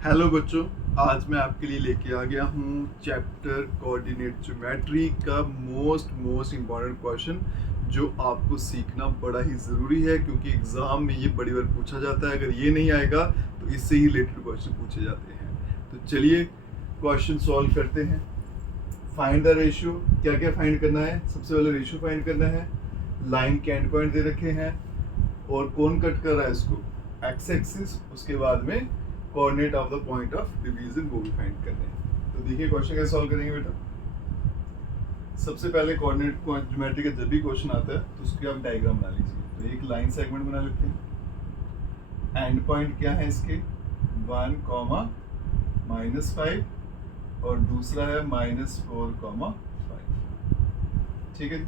Hello बच्चों, आज मैं आपके लिए लेके आ गया हूँ चैप्टर कोऑर्डिनेट ज्योमेट्री का मोस्ट इम्पॉर्टेंट क्वेश्चन जो आपको सीखना बड़ा ही ज़रूरी है, क्योंकि एग्ज़ाम में ये बड़ी बार पूछा जाता है। अगर ये नहीं आएगा तो इससे ही रिलेटेड क्वेश्चन पूछे जाते हैं। तो चलिए क्वेश्चन सॉल्व करते हैं। Find the ratio. क्या क्या फाइंड करना है? सबसे पहले रेशियो फाइंड करना है। लाइन के एंड पॉइंट दे रखे हैं और कौन कट कर रहा है इसको, एक्स एक्सिस। उसके बाद में coordinate of the point of division वो भी फाइंड करने हैं। तो देखिए क्वेश्चन कैसे सॉल्व करेंगे बेटा। सबसे पहले कोऑर्डिनेट ज्योमेट्री का जब भी क्वेश्चन आता है तो उसकी आप डायग्राम बना लीजिए। तो एक लाइन सेगमेंट बना लेते हैं। एंड पॉइंट क्या है इसके, 1, -5 और दूसरा है -4, 5। ठीक है,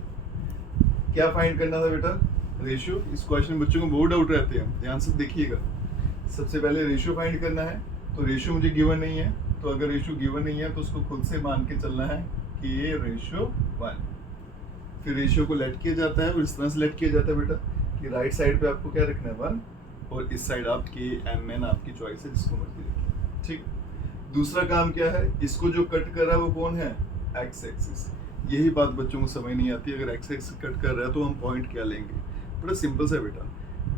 क्या फाइंड करना था बेटा? रेशियो। इस क्वेश्चन में बच्चों को बहुत डाउट रहते हैं, ध्यान से देखिएगा। सबसे पहले रेशियो फाइंड करना है। तो रेशियो मुझे गिवन नहीं है, तो अगर रेशियो गिवन नहीं है तो उसको खुद से मान के चलना है कि ये रेशियो 1। फिर रेशियो को लेट किया जाता है और इस तरह से लेट किया जाता है बेटा कि राइट साइड पे आपको क्या रखना है, 1, और इस साइड आपके MN आपकी चॉइस है, जिसको मर्जी रखिए। ठीक। दूसरा काम क्या है, इसको जो कट कर रहा है वो कौन है, एक्स एक्सिस। यही बात बच्चों को समझ नहीं आती। अगर एक्स एक्सिस कट कर रहा है तो हम पॉइंट क्या लेंगे? बड़ा सिंपल सा बेटा,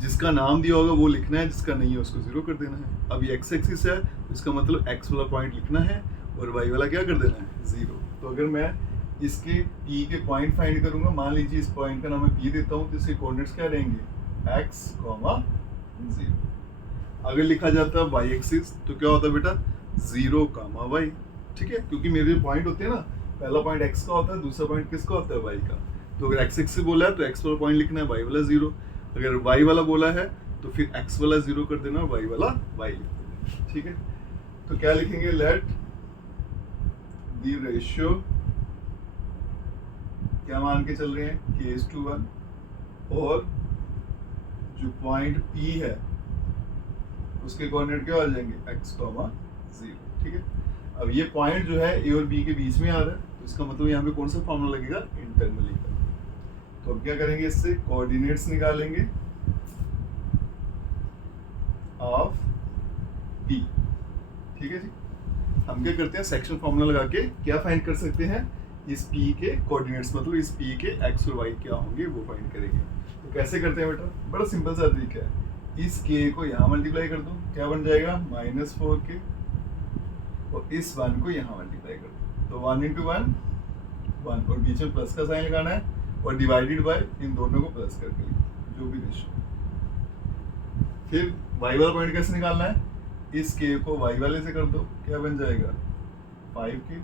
जिसका नाम दिया होगा वो लिखना है, जिसका नहीं है उसको 0 कर देना है। अब ये एक्स एक्सिस है तो इसका मतलब एक्स वाला पॉइंट लिखना है और वाई वाला क्या कर देना है, 0। तो अगर मैं इसके P के पॉइंट फाइंड करूंगा, मान लीजिए इस पॉइंट का नाम मैं P देता हूँ, तो इसके कोऑर्डिनेट्स क्या रहेंगे, x, 0। अगर लिखा जाता है वाई एक्सिस तो क्या होता है बेटा, 0, y। ठीक है, क्योंकि मेरे पॉइंट होते हैं ना, पहला पॉइंट x का होता है, दूसरा पॉइंट किसका होता है, y का। तो अगर x एक्सिस बोला है तो x वाला पॉइंट लिखना है, y वाला 0। अगर y वाला बोला है तो फिर x वाला 0 कर देना, y वाला y लिख देना। ठीक है, तो क्या लिखेंगे, लेट द रेशियो, क्या मान के चल रहे हैं, k:1, और जो पॉइंट P है उसके कोऑर्डिनेट क्या आ जाएंगे, x, 0। ठीक है, अब ये पॉइंट जो है A और B के बीच में आ रहा है, तो इसका मतलब यहाँ पे कौन सा फॉर्मूला लगेगा, इंटरनली का। तो अब क्या करेंगे, इससे कोऑर्डिनेट्स निकालेंगे ऑफ P। ठीक है जी, हम क्या करते हैं, सेक्शन फॉर्मूला लगा के क्या फाइंड कर सकते हैं, इस P के कोऑर्डिनेट्स, मतलब इस P के x और y क्या होंगे वो फाइंड करेंगे। तो कैसे करते हैं बेटा, बड़ा सिंपल सा तरीका है। इस k को यहाँ मल्टीप्लाई कर दो, क्या बन जाएगा, -4k, और इस 1 को यहाँ मल्टीप्लाई कर दो, तो 1 × 1, 1, और बीच में प्लस का साइन लगाना है, और डिवाइडेड बाय इन दोनों को प्लस करके लिखो, जो भी रेशियो। फिर y वाला पॉइंट कैसे निकालना है, इस k को y वाले से कर दो, क्या बन जाएगा, 5k,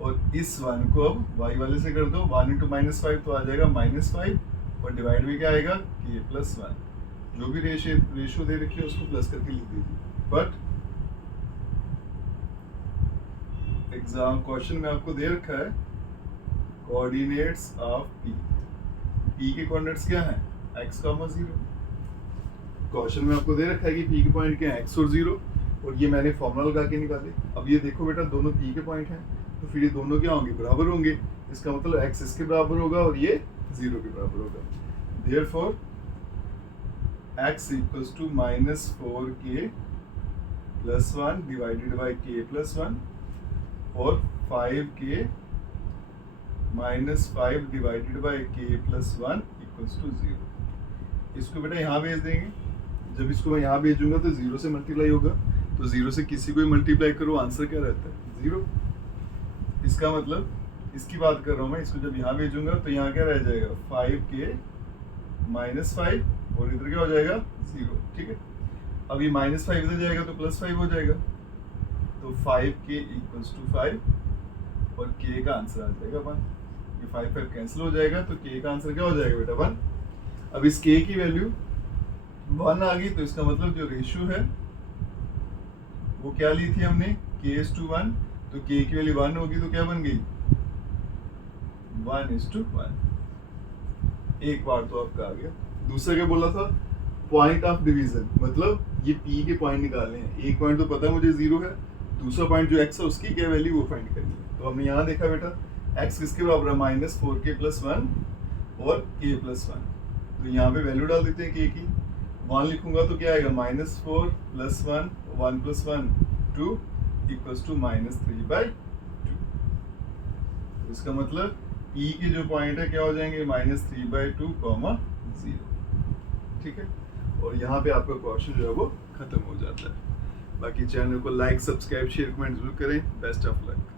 और इस 1 को अब y वाले से कर दो, 1 × -5 तो आ जाएगा -5, और डिवाइड में क्या आएगा, k+1। जो भी रेशियो दे रखी है उसको प्लस करके लिख दीजिए। बट एग्जाम क्वेश्चन में आपको दे रखा है कोऑर्डिनेट्स ऑफ P के कोऑर्डिनेट्स क्या हैं, x, 0। क्वेश्चन में आपको दे रखा है कि P के पॉइंट क्या है, x और 0, और ये मैंने फॉर्मूला लगा के निकाले। अब ये देखो बेटा, दोनों P के पॉइंट हैं, तो फिर ये दोनों क्या होंगे, बराबर होंगे। इसका मतलब x इसके बराबर होगा और ये 0 के बराबर होगा। Therefore x = -4k + 1 divided by k + 1, और 5k -5 डिवाइडेड बाय k + 1 = 0। इसको बेटा यहाँ भेज देंगे। जब इसको मैं यहाँ भेजूंगा तो 0 से मल्टीप्लाई होगा, तो 0 से किसी को भी मल्टीप्लाई करो, आंसर क्या रहता है, 0। इसका मतलब इसकी बात कर रहा हूँ मैं, इसको जब यहाँ भेजूंगा तो यहाँ क्या रह जाएगा, 5k -5, और इधर क्या हो जाएगा, 0। ठीक है, अब ये -5 इधर जाएगा तो +5 हो जाएगा, तो 5k = 5, और k का आंसर आ जाएगा 1। ये 5 कैंसिल हो जाएगा, तो k का आंसर क्या हो जाएगा बेटा, 1। अब इस k की वैल्यू 1 आ गई, तो इसका मतलब जो रेशियो है वो क्या ली थी हमने, k:1, तो k की वैल्यू 1 होगी, तो क्या बन गई, 1:1। एक बार तो आपका आ गया। दूसरा क्या बोला था, पॉइंट ऑफ डिवीजन, मतलब ये P के पॉइंट निकालने हैं। एक पॉइंट तो पता है मुझे 0 है, दूसरा पॉइंट जो x है उसकी क्या वैल्यू वो फाइंड करनी है। तो हमने यहाँ देखा बेटा, x किसके बराबर है, -4k + 1 और k + 1। तो यहाँ पे वैल्यू डाल देते हैं k की, 1 लिखूंगा तो क्या आएगा, -4 + 1, 1 + 1 2 इक्वल्स टू -3/2। इसका मतलब E के जो पॉइंट है क्या हो जाएंगे, -3/2, 0। ठीक है, और यहाँ पे आपका क्वेश्चन जो है वो खत्म हो जाता है। बाकी चैनल को लाइक, सब्सक्राइब, शेयर, कमेंट जरूर करें। Best of luck.